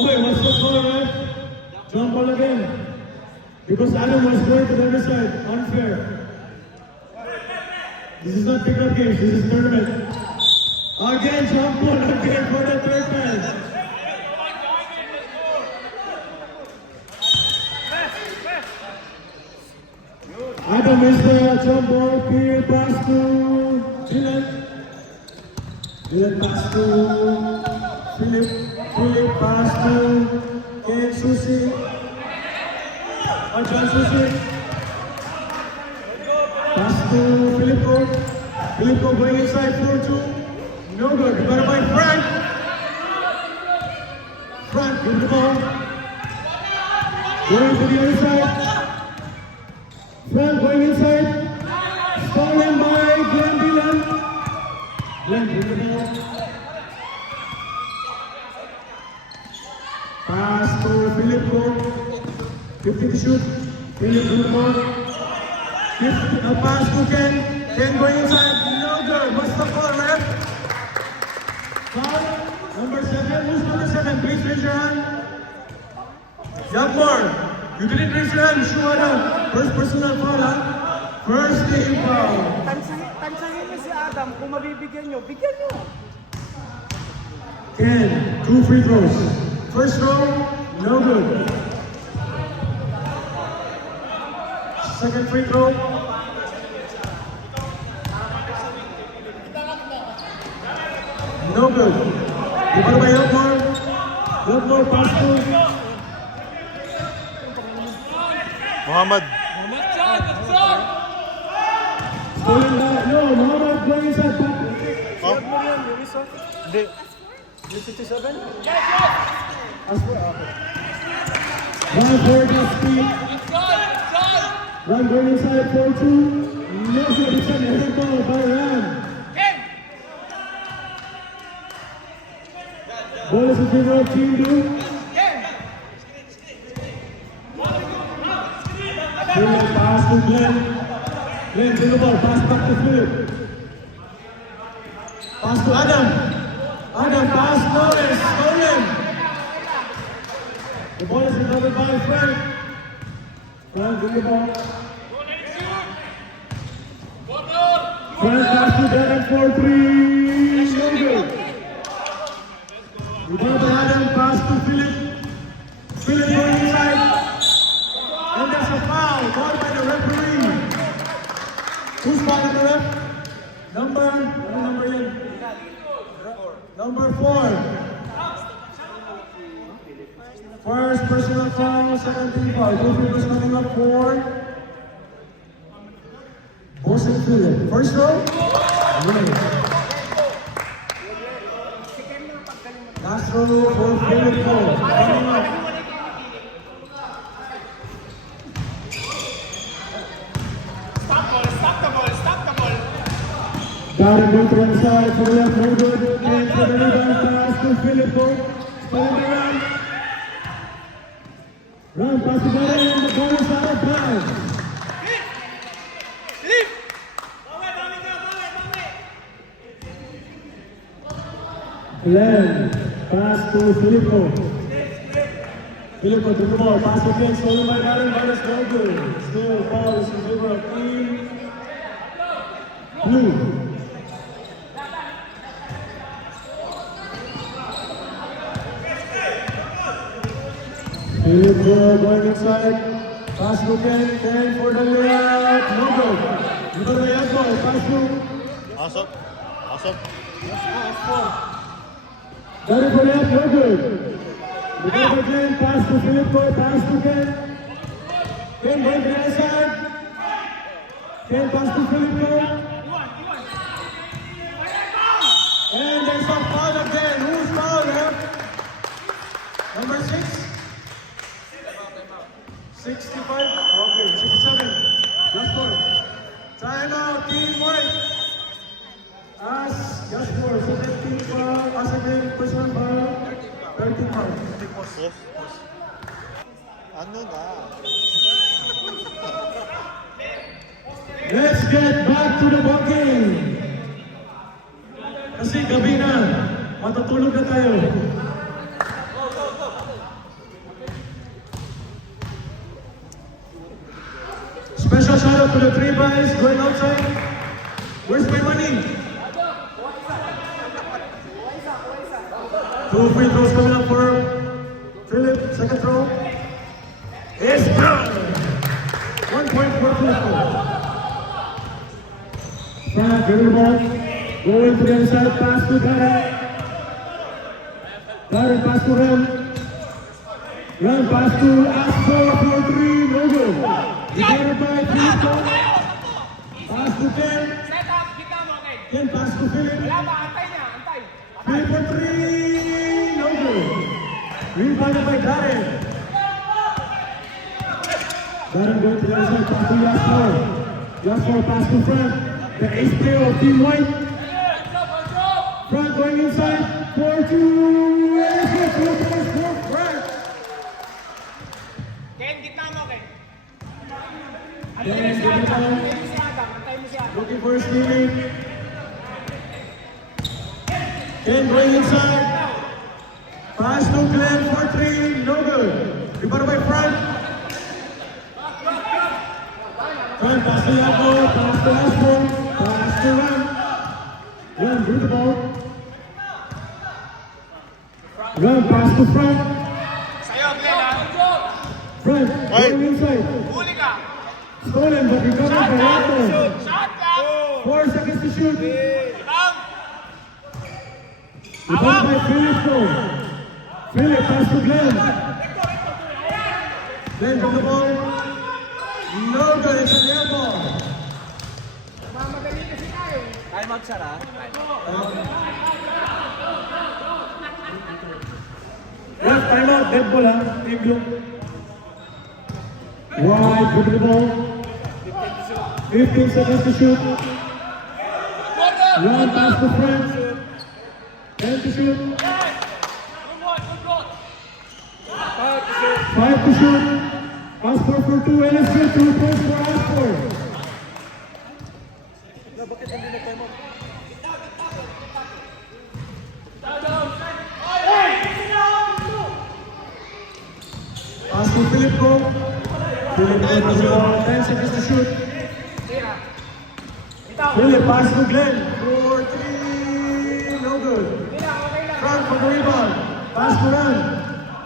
Okay, what's the score, right? Jump ball again. Because Adam was going to the other side. Unfair. This is not pickup games, this is tournament. Again, jump ball again for the third time. Adam missed the jump ball. Pierre pass to Dylan. Dylan pass to Philip. Philip pass to Ken Susi. John Susi. Pass to Filippo. Filippo going inside 4-2. No good. Rebounded by Frank. Frank with the ball. Going to the other side. Frank going inside. Stolen by Glenn Dylan. Glenn with the ball. Pass to Filippo. 50 to shoot. Philip with the ball. A pass to Ken. Ken going inside. No good. What's the call, ref? Foul. Number 7. Who's number 7? Please raise your hand. Youngborn. You didn't raise your hand. Show Adam. First personal foul, ha? First team foul. Tansahin niyo si Adam. Kung mabibigyan niyo, bigyan niyo. Ken. 2 free throws. First throw. No good. Second free throw. No good. Rebounded by Youngborn. Youngborn pass to Muhammad. stolen by, no, Muhammad going inside. Oh, Ano yan, yung isa? hindi. Yung 57? As for one for the speed. Run going inside 4-2. No good. It's an ahead ball by Ram. Ball is in favor of Team Blue. Philip pass to Glenn. Glenn to the ball. Pass back to Philip. Pass to Adam. Adam pass. No, it's stolen. The ball is recovered by Frank. Frank with the ball. Frank pass to Darren for 3. No good. Rebound by Adam, pass to Philip. Philip going inside. And there's a foul called by the referee. Who's fouling the ref? Number, ano number yun? Number 4. First personal foul, second team foul. Two free throws coming up for Boston Philip. First row? Right. Last row for Philip Cole. Coming up. Darren going to one side for the left, no good. And for the rebound pass to Philip Cole. Stolen by Ram. Ram pass to Darren and the ball is out of bounds. Glenn, pass to Filippo. Filippo to the ball, pass again, stolen by Darren, but it's no good. Still foul is in favor of Team Blue. Filippo going inside, pass to Ken, Ken for the layup, no good. You got the layup ball, pass to Asok. Asok. Darren for layup, no good. Because again, pass to Filippo, pass to Ken. Ken going to the other side. Ken pass to Filippo. And there's a foul again. Who's foul, ref? Number 6? 65? Okay, 67. Last four. Time out, team white. As just for second team foul, as again, personal foul, 13 foul. Yes. Ano na? Let's get back to the ball game. Kasi gabi na, matutulog na tayo. the three guys going outside. Where's my money? Two free throws coming up for Philip. Second throw. It's good. 1 point for Philip. Frank, give the ball. Going to the inside. Pass to Darren. Darren pass to Ren. Ren pass to Astro for three. No good. Rebounded by Philip. Pass to Ken. Ken pass to Philip. Philip for three. No good. Rebounded by Darren. Darren going to the inside. Pass to Yasser. Yasser pass to Frank. The ace player of Team White. Frank going inside. 4-2. Yes, 2 points for Frank. Ken, gitna mo, Ken. Ken, Antayin mo si give it Adam. down. Antayin mo si Adam. Antayin mo si Adam. Looking for his teammate. Ken going inside. Pass to Glenn for three. No good. Rebounded by Frank. Frank pass to Yago. Pass to Ashford. Pass to Ram. Ram with the ball. Ram pass to Frank. Sa'yo, Glenn, ha? Frank going inside. Huli ka. Stolen but recovered by Yago. Shot lang. 4 seconds to shoot. Lang. Rebound by Philip. Philip pass to Glenn. Glenn from the ball. No good. It's an air ball. Mamadali kasi tayo. Time out, sir, ha? Ref, timeout. Dead ball, ha? Team Blue. Wide with the ball. 15 seconds to shoot. One pass to Frank. 10 to shoot. 5 to shoot. Ashford for 2 and it's good. 2 points for Ashford. Pass to Philip Go. Philip Go to the ball. 10 seconds to shoot. Philip pass to Glenn. 4-3. No good. Frank for the rebound. Pass to Ran.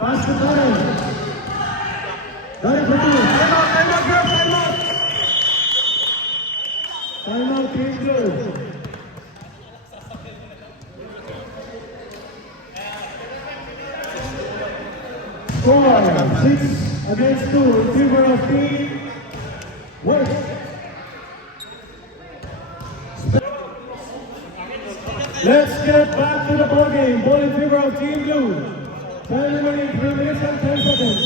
Pass to Darren. Darren for 2. Timeout, girl, timeout. Timeout, Team Blue. Score 6 against 2 in favor of Team White. Let's get back to the ball game. Ball in favor of Team Blue. Time remaining 3 minutes and 10 seconds.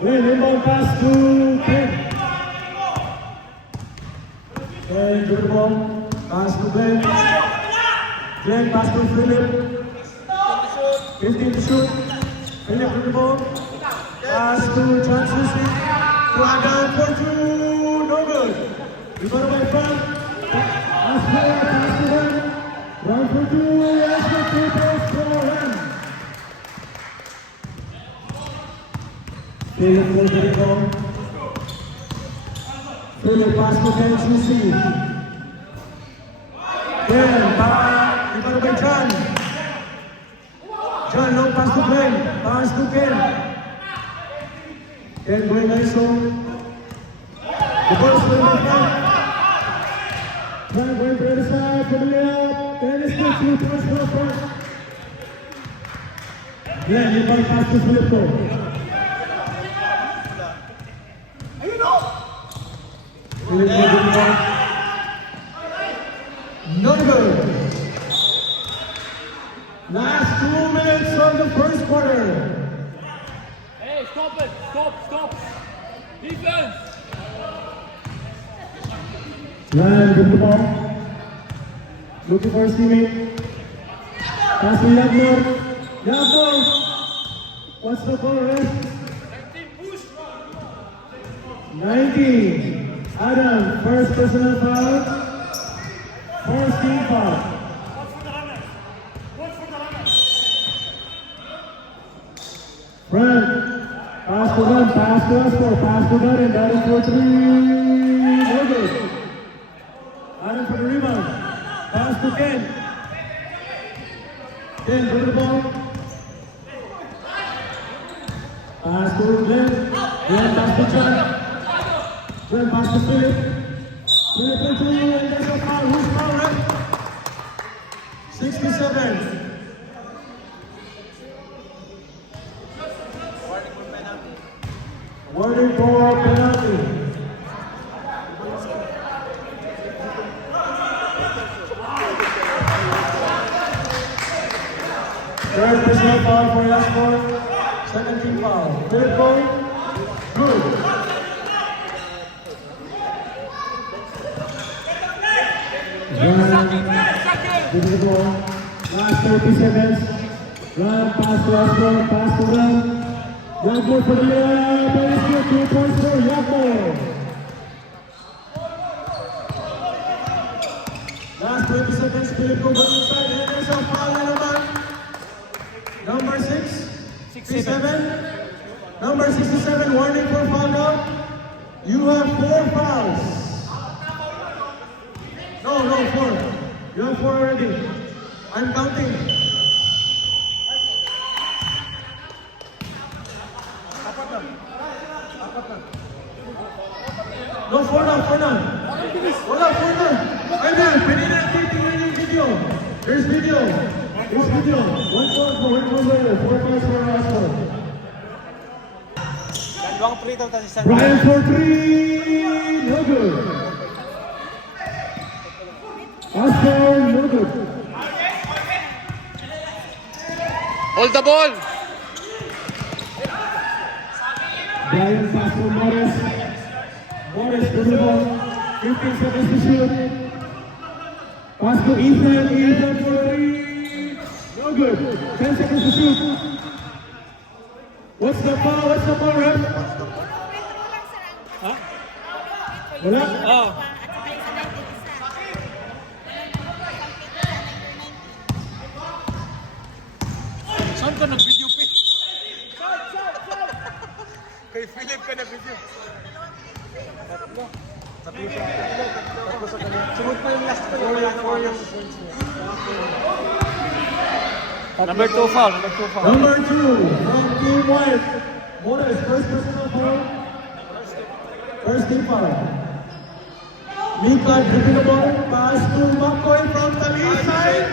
Glenn, inbound pass to Ken. Ken to the ball. Pass to Glenn. Glenn pass to Philip. 15 to shoot. Philip to the ball. Pass to John Susi. To Adam for 2. No good. Rebounded by Frank. Pass to Ren. Run for 2. Yes, for 2 points for Ren. Philip will get it on. Philip pass to Ken Susi. Ken, rebounded by John. John, long pass to Glenn. Pass to Ken. Ken going ISO. The ball is going by Frank. Frank going to the other side for the layup. Ken is good. 2 points for Frank. Glenn, inbound pass to Philip. Philip with the ball. No good. Last 2 minutes of the first quarter. Hey, stop it. Stop. Defense. Ryan with the ball. Looking for his teammate. Pass to Yagmor. Yagmor. What's the call, ref? 19. Adam, first personal foul. First team foul. Frank, pass to run, pass to Astor, pass to Darren, Darren for three, no good. Aaron for the rebound, pass to Ken. Ken for the ball. Pass to Glenn, Glenn pass to John. John pass to Philip. Philip for two, and there's a foul. Who's foul, right? 67. Warning for penalty. Third personal foul for Astor. Second team foul. Third goal. Good. This is the ball. Last 30 seconds. Run, pass to Astor, pass to Run. Yagmo for the very good 2 points for Yagmo. Last 20 seconds, Philip go back inside, and there's a foul na naman. Number 67. Number 67, warning for foul out. You have 4 fouls. No, 4. You have 4 already. I'm counting. No, 4 na. Wala, 4 na. Ayun na, pwede na tingnan yung video. There's video. 1 point for 1 player, 4 points for Astor. Dalawang free throw tayo sa Brian for 3, no good. Astor, no good. Hold the ball! Brian pass for Morris. Morris to the ball. 15 seconds to shoot. Pass to Ethan. Ethan for 3. No good. 10 seconds to shoot. What's the foul, ref? Ha? Wala? Oo. Saan ka nag-video, Pete? Kay Philip ka nag-video. Tatlo sa kanya. Sunod pa yung last ko. 4 yung points niya. Number 2 foul. Number 2 from Team White. Morris, first personal foul. First team foul. Mika dribbling the ball. Pass to McCoy from the east side.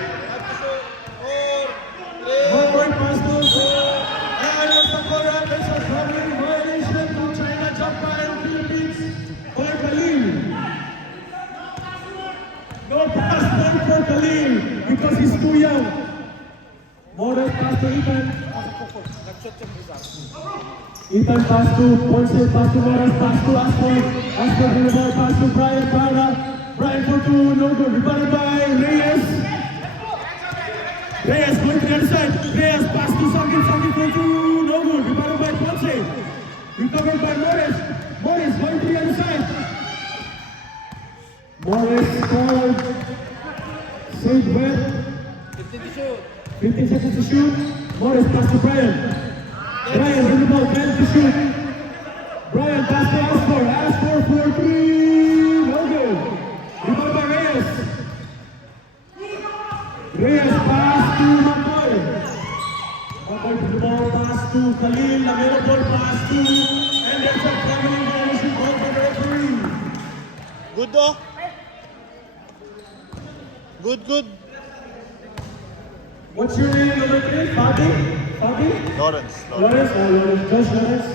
McCoy pass to and what's the call, right? There's a traveling violation to China, Japan, Philippines. For Khalil. No pass time for Khalil because he's too young. Morris pass to Ethan. Ethan pass to Ponce, pass to Morris, pass to Astor. Astor to the ball, pass to Brian Para. Brian for 2, no good. Rebounded by Reyes. Reyes going to the other side. Reyes pass to Sangin, Sangin for 2, no good. Rebounded by Ponce. Recovered by Morris. Morris going to the other side. Morris called. Save wet. 15 seconds to shoot. Morris pass to Brian. Brian in the ball, 10 to shoot. Brian pass to Astor. Astor for 3. No good. Rebound by Reyes. Reyes pass to McCoy. McCoy to the ball, pass to Khalil. The middle ball pass to. And there's a traveling violation called for the referee. Good though. Good. What's your name, number 3? Fabi? Lawrence. Lawrence, Josh Lawrence.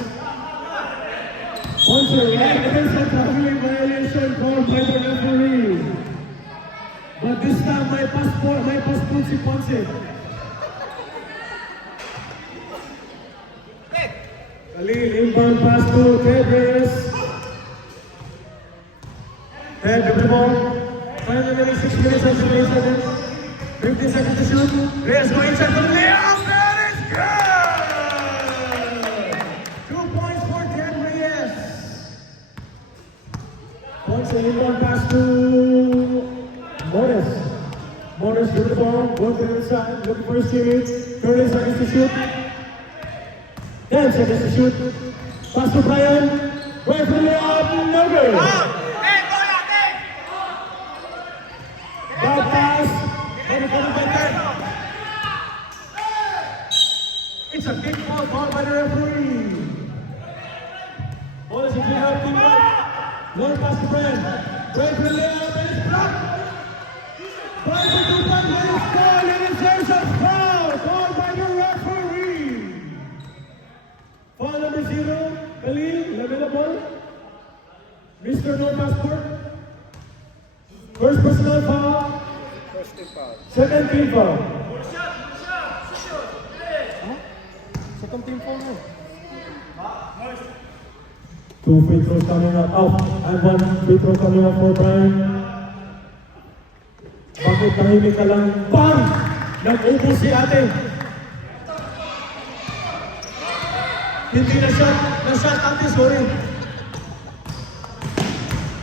Also, right, there's a traveling violation called by the referee. But this time, may passport si Ponce. Khalil, inbound pass to Ted Reyes. Ted, the ball. Final remaining 6 minutes and 28 seconds. 15 seconds to shoot. Reyes going inside for the layup. That is good! 2 points for Ted Reyes. Ponce inbound pass to Morris. Morris with the ball, going to the inside, looking for his teammates. 30 seconds to shoot. 10 seconds to shoot. Pass to Brian. Brian for the layup. No good. Bad pass. It's a kick ball by the referee. Ball is in the team. Long pass to Brian. Brian for the layup and it's blocked. Brian for 2 points and it's gone and there's a foul called by the referee. Foul number 0. Khalil, level the ball. Mr. No Passport. First personal foul. Second team foul. Second team foul mo. 2 free throws coming up. And 1 free throw coming up for Brian. Bakit tahimik ka lang? Bang! Nag-upo si ate. Hindi na-shot ate, sorry.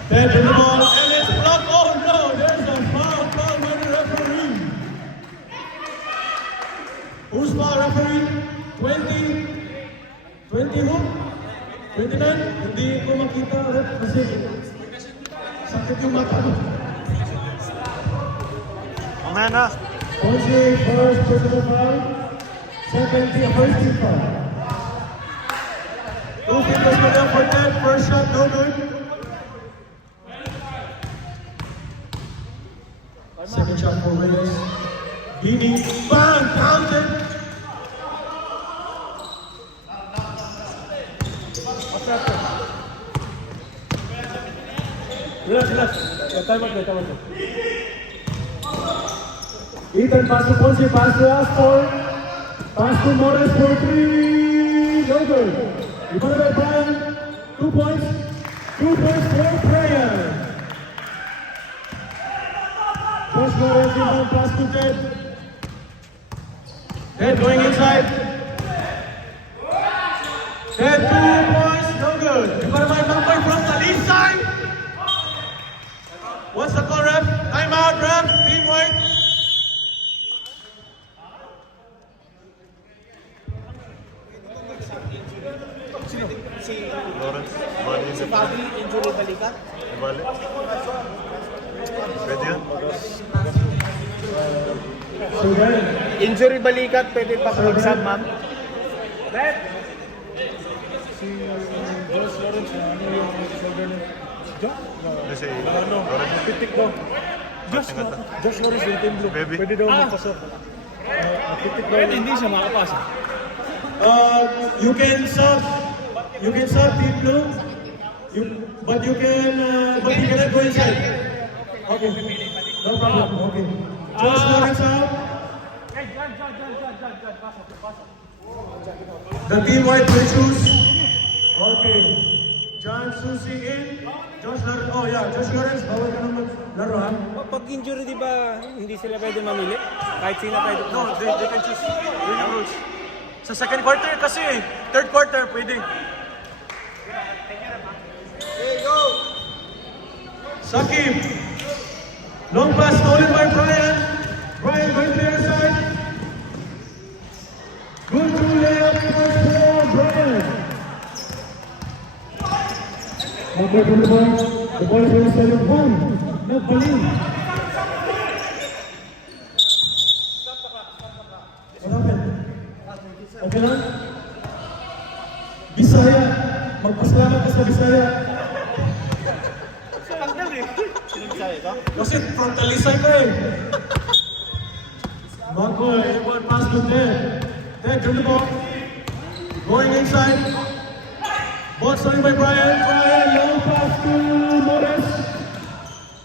Then in the ball, and it's blocked. Oh no, there's a foul called by the referee. Who's foul referee? 20? 20 who? 29? Hindi ko makita ref kasi sakit yung mata mo. Mamaya na. Onsi, first personal foul. Second team, first team foul. 2 free throws for them for 10. First shot, no good. Second shot for Williams. Heaney, bang, counted. Relax. Time out. Ethan, pass to Ponce, pass to Astor. Pass to Morris for 3. No good. Rebounded by Brian. 2 points. 2 points for Brian. Josh Morris, inbound pass to Ted. Ted going inside. Ted, 2 points. No good. Rebounded by Malfoy from the east side. What's the call, ref? Timeout, ref. Team white. Lawrence. Bali Si Fabi, injury balikat. Bali. Pwede yan? So then, Injury balikat, pwede pa mag-sub, ma'am. Josh Lawrence na ano yung shoulder niya? Kasi Ano? Lawrence. Pitik daw. Josh Lawrence yung team blue. Baby. Pwede daw magpasok. Pitik daw. Pwede hindi siya makapasa. you can sub Team Blue, but you cannot go inside. Okay, no problem. Okay, Josh Lawrence out. The team white will choose. Okay, John Susi in. Josh Lawrence. Oh yeah, Josh Lawrence. Bawal ka naman laro ha. Pag injury, di ba, hindi sila pwede mamili? Kahit sino pwede. No, they can choose. Yun yung rules. Sa second quarter kasi, third quarter pwede. Sakib. Long pass stolen by Brian. Brian going to the other side. Good to layup for Brian. Number from the ball. The ball is on the side of home. Not Balin. What happened? Okay lang? Bisaya. Magpasalamat ka sa Bisaya. Kasi frontalisay ko eh. Bagoy, one pass to Ted. Ted, turn the ball. Going inside. Ball stolen by Brian. Brian, long pass to Morris.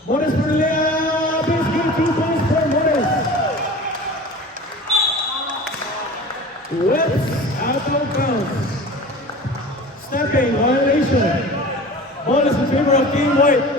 Morris for the layup. He's good. 2 points for Morris. Whips out of bounds. Stepping violation. Ball is in favor of Team White.